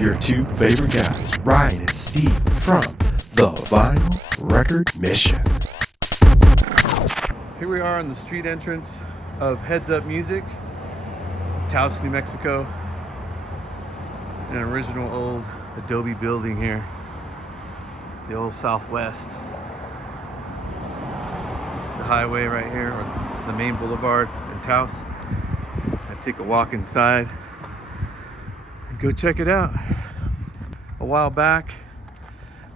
your two favorite guys, Ryan and Steve from the Vinyl Record Mission. Here we are on the street entrance of Heads Up Music, Taos, New Mexico. An original old adobe building here, the old Southwest. It's the highway right here, or the main boulevard in Taos. I take a walk inside and go check it out. A while back,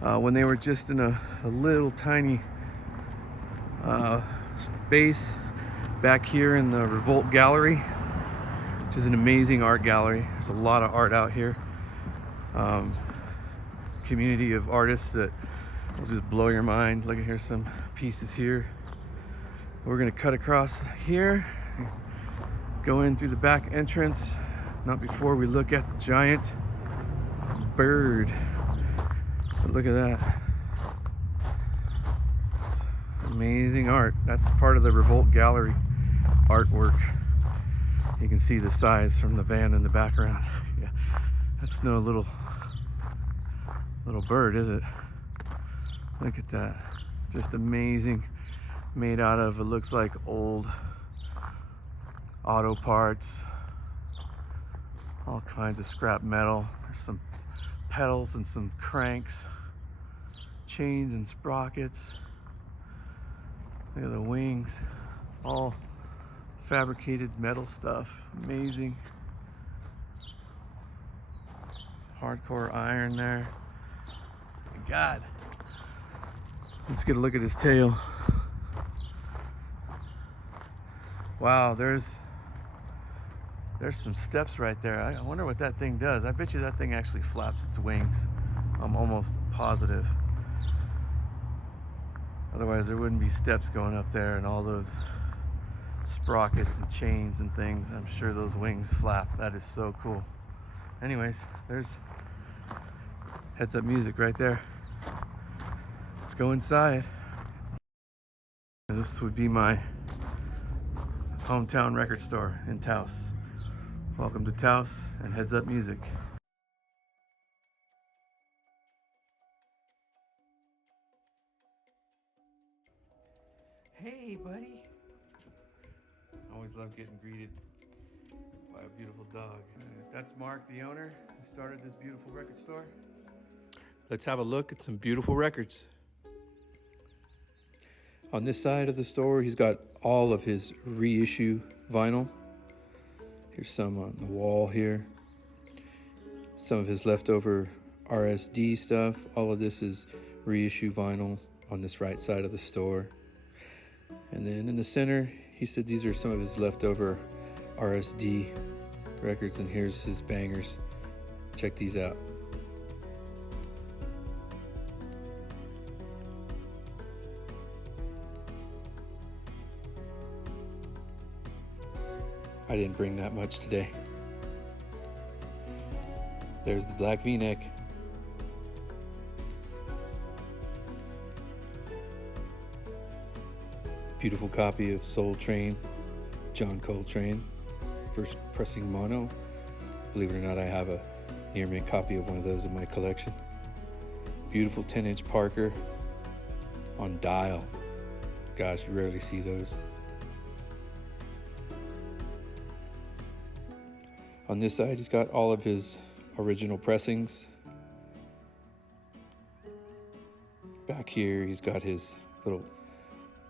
when they were just in a little tiny space back here in the Revolt Gallery, which is an amazing art gallery. There's a lot of art out here. Community of artists that will just blow your mind. Look at, here's some pieces here. We're gonna cut across here, go in through the back entrance, not before we look at the giant bird. But look at that. It's amazing art. That's part of the Revolt Gallery artwork. You can see the size from the van in the background. Yeah, that's no little bird, is it? Look at that. Just amazing. Made out of, it looks like old auto parts, all kinds of scrap metal. There's some pedals and some cranks, chains and sprockets. Look at the wings, all fabricated metal stuff. Amazing. Hardcore iron there. My God. Let's get a look at his tail. Wow, there's some steps right there. I wonder what that thing does. I bet you that thing actually flaps its wings. I'm almost positive. Otherwise there wouldn't be steps going up there and all those sprockets and chains and things. I'm sure those wings flap. That is so cool. Anyways, there's Heads Up Music right there. Let's go inside. This would be my hometown record store in Taos. Welcome to Taos and Heads Up Music. Hey, buddy. I always love getting greeted by a beautiful dog. That's Mark, the owner, who started this beautiful record store. Let's have a look at some beautiful records. On this side of the store, he's got all of his reissue vinyl. Here's some on the wall here. Some of his leftover RSD stuff. All of this is reissue vinyl on this right side of the store. And then in the center, he said these are some of his leftover RSD records, and here's his bangers. Check these out. I didn't bring that much today. There's the black V-neck. Beautiful copy of Soul Train, John Coltrane, first pressing mono. Believe it or not, I have a near mint copy of one of those in my collection. Beautiful 10-inch Parker on dial. Gosh, you rarely see those. On this side, he's got all of his original pressings. Back here, he's got his little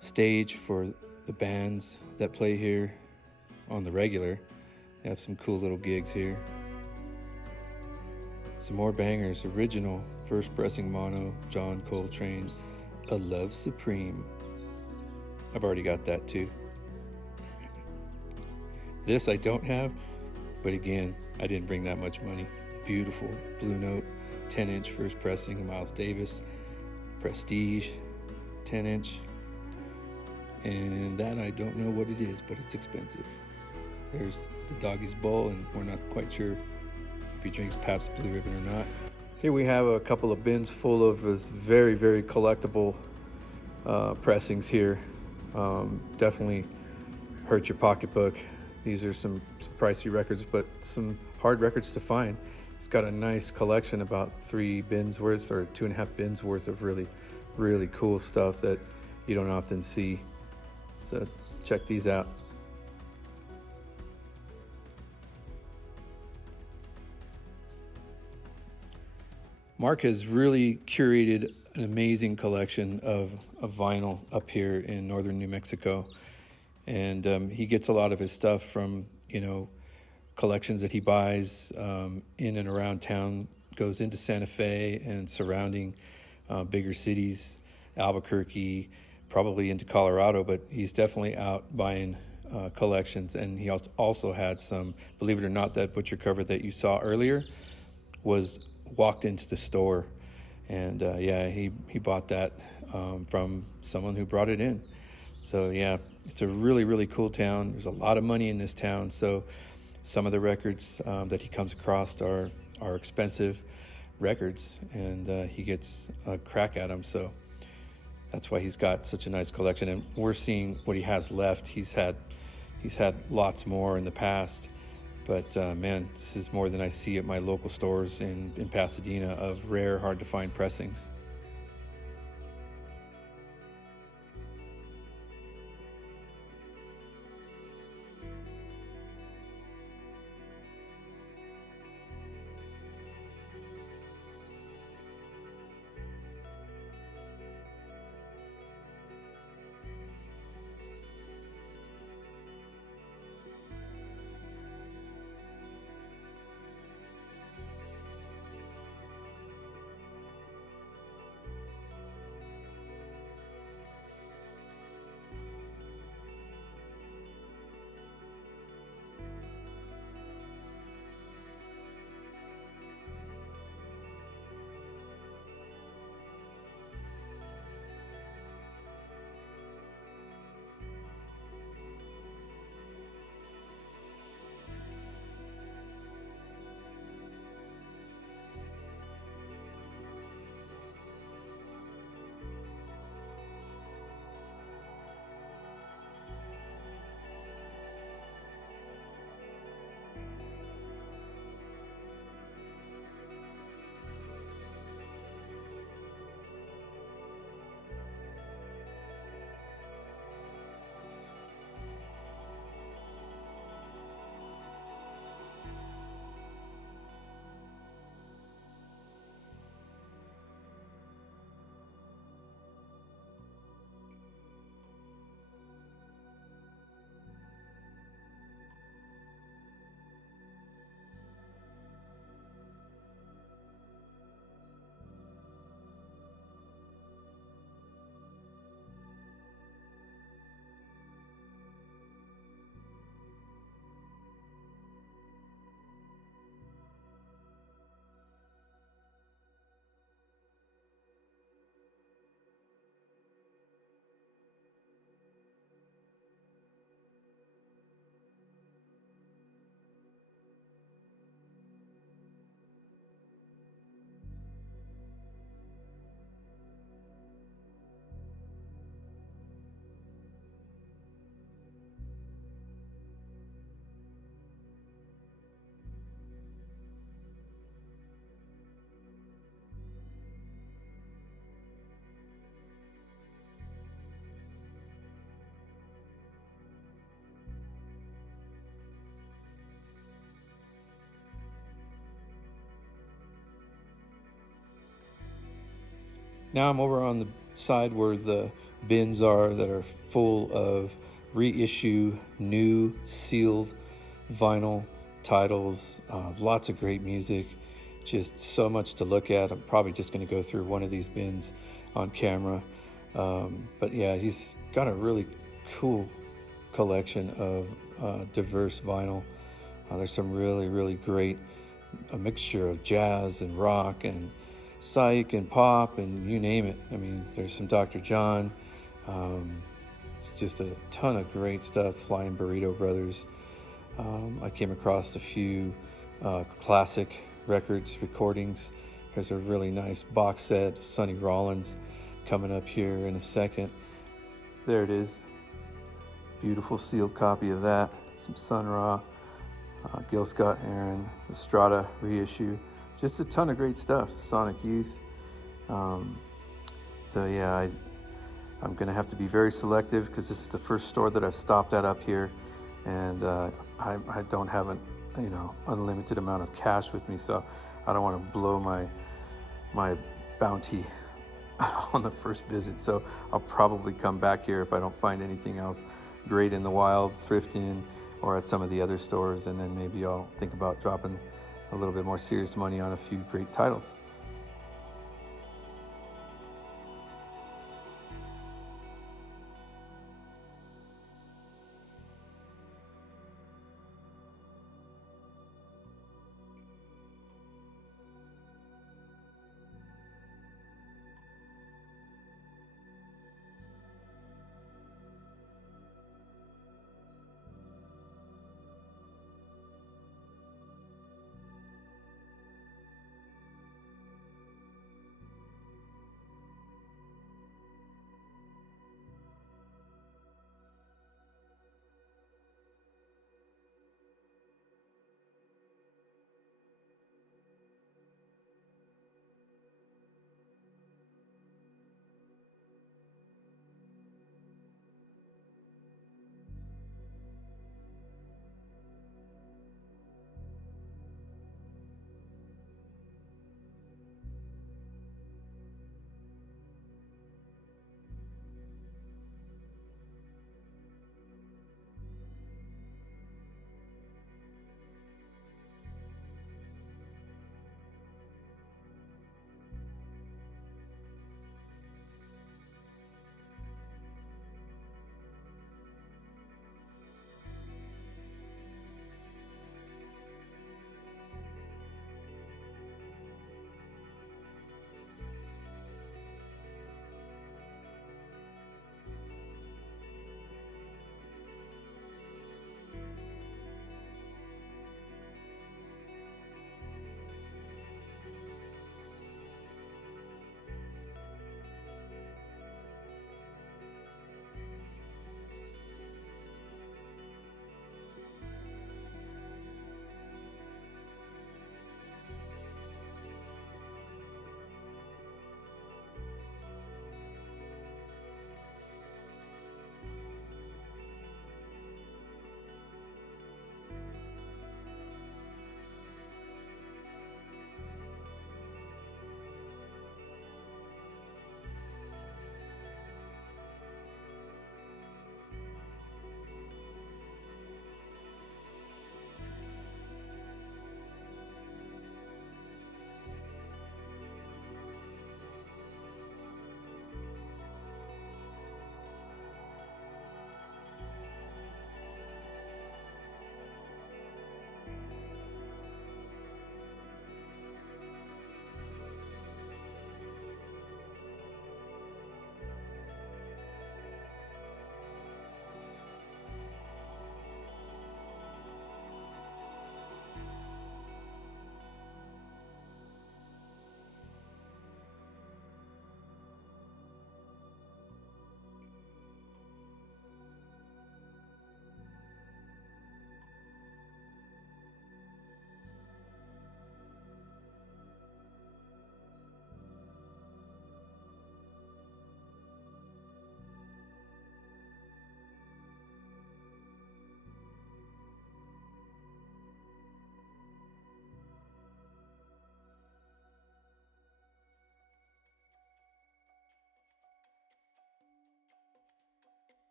stage for the bands that play here on the regular. They have some cool little gigs here. Some more bangers. Original, first pressing mono, John Coltrane, A Love Supreme. I've already got that too. This I don't have. But again, I didn't bring that much money. Beautiful Blue Note, 10-inch first pressing, Miles Davis, Prestige, 10-inch. And that I don't know what it is, but it's expensive. There's the Doggy's Bowl, and we're not quite sure if he drinks Pabst Blue Ribbon or not. Here we have a couple of bins full of his very, very collectible pressings here. Definitely hurt your pocketbook. These are some pricey records, but some hard records to find. He's got a nice collection, about 3 bins worth or 2.5 bins worth of really cool stuff that you don't often see. So check these out. Mark has really curated an amazing collection of vinyl up here in northern New Mexico. And he gets a lot of his stuff from, collections that he buys in and around town, goes into Santa Fe and surrounding bigger cities, Albuquerque, probably into Colorado, but he's definitely out buying collections. And he also had some, believe it or not, that butcher cover that you saw earlier was walked into the store, and he bought that from someone who brought it in. So yeah, it's a really cool town. There's a lot of money in this town, so some of the records that he comes across are expensive records, and he gets a crack at them. So that's why he's got such a nice collection, and we're seeing what he has left. He's had lots more in the past. But man, this is more than I see at my local stores in Pasadena of rare, hard-to-find pressings. Now I'm over on the side where the bins are that are full of reissue, new, sealed vinyl titles, lots of great music, just so much to look at. I'm probably just going to go through one of these bins on camera. But yeah, he's got a really cool collection of diverse vinyl. There's some really great, a mixture of jazz and rock and psych and pop and you name it. I mean, there's some Dr. John. It's just a ton of great stuff. Flying Burrito Brothers. I came across a few classic records, recordings. There's a really nice box set of Sonny Rollins coming up here in a second. There it is. Beautiful sealed copy of that. Some Sun Ra, Gil Scott Heron, Estrada reissue. just a ton of great stuff. Sonic Youth. So yeah, I'm gonna have to be very selective because this is the first store that I've stopped at up here, and I don't have an unlimited amount of cash with me, so I don't want to blow my bounty on the first visit. So I'll probably come back here if I don't find anything else great in the wild, thrifting, or at some of the other stores, and then maybe I'll think about dropping a little bit more serious money on a few great titles.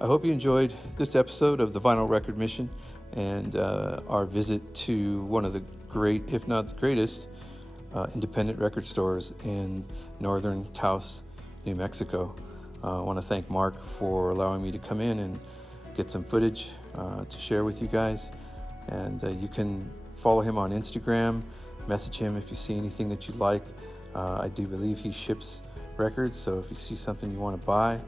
I hope you enjoyed this episode of the Vinyl Record Mission and our visit to one of the great, if not the greatest, independent record stores in northern Taos, New Mexico. I want to thank Mark for allowing me to come in and get some footage to share with you guys. And you can follow him on Instagram, message him if you see anything that you like. I do believe he ships records, so if you see something you want to buy,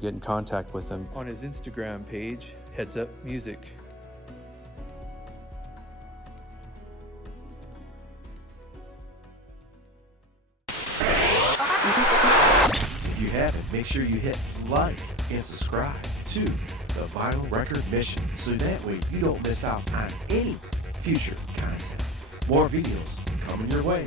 get in contact with him on his Instagram page, Heads Up Music. If you haven't, make sure you hit like and subscribe to the Vinyl Record Mission so that way you don't miss out on any future content. More videos coming your way.